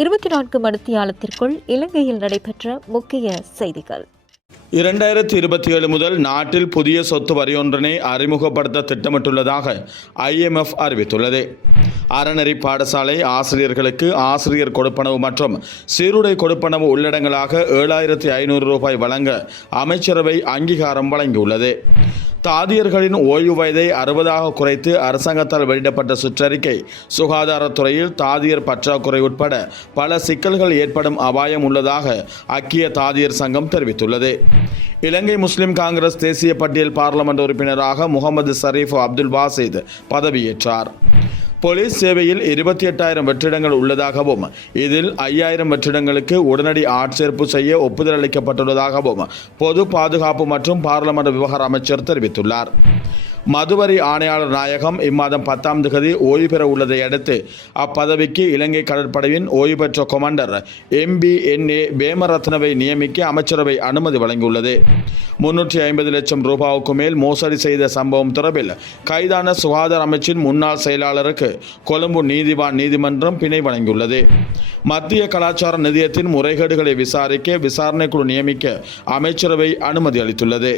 24 மணித்தியாலத்திற்குள் இலங்கையில் நடைபெற்ற முக்கிய செய்திகள். 2027 முதல் நாட்டில் புதிய சொத்து வரியொன்றினை அறிமுகப்படுத்த திட்டமிட்டுள்ளதாக IMF அறிவித்துள்ளது. அறநெறி பாடசாலை ஆசிரியர்களுக்கு ஆசிரியர் கொடுப்பனவு மற்றும் சீருடை கொடுப்பனவு உள்ளடங்கலாக 7500 ரூபாய் வழங்க அமைச்சரவை அங்கீகாரம் வழங்கியுள்ளது. தாதியர்களின் ஓய்வு வயதை 60ஆக குறைத்து அரசாங்கத்தால் வெளியிடப்பட்ட சுற்றறிக்கை சுகாதாரத்துறையில் தாதியர் பற்றாக்குறை உட்பட பல சிக்கல்கள் ஏற்படும் அபாயம் உள்ளதாக ஐக்கிய தாதியர் சங்கம் தெரிவித்துள்ளது. இலங்கை முஸ்லிம் காங்கிரஸ் தேசிய பட்டியல் பார்லமெண்ட் உறுப்பினராக முகமது ஷரீஃப் அப்துல் பாசித் பதவியேற்றார். போலீஸ் சேவையில் 28,000 வெற்றிடங்கள் உள்ளதாகவும் இதில் 5,000 வெற்றிடங்களுக்கு உடனடி ஆட்சேர்ப்பு செய்ய ஒப்புதல் அளிக்கப்பட்டுள்ளதாகவும் பொது பாதுகாப்பு மற்றும் பாராளுமன்ற விவகார அமைச்சர் தெரிவித்துள்ளார். மதுவரி ஆணையாளர் நாயகம் இம்மாதம் 10ஆம் தேதி ஓய்வு பெற உள்ளதை அடுத்து அப்பதவிக்கு இலங்கை கடற்படையின் ஓய்வு பெற்ற கொமாண்டர் MBNA பேமரத்னவை நியமிக்க அமைச்சரவை அனுமதி வழங்கியுள்ளது. 350 லட்சம் ரூபாவுக்கு மேல் மோசடி செய்த சம்பவம் தொடர்பில் கைதான சுகாதார அமைச்சின் முன்னாள் செயலாளருக்கு கொழும்பு நீதிவான் நீதிமன்றம் பிணை வழங்கியுள்ளது. மத்திய கலாச்சார நிதியத்தின் முறைகேடுகளை விசாரிக்க விசாரணை குழு நியமிக்க அமைச்சரவை அனுமதி அளித்துள்ளது.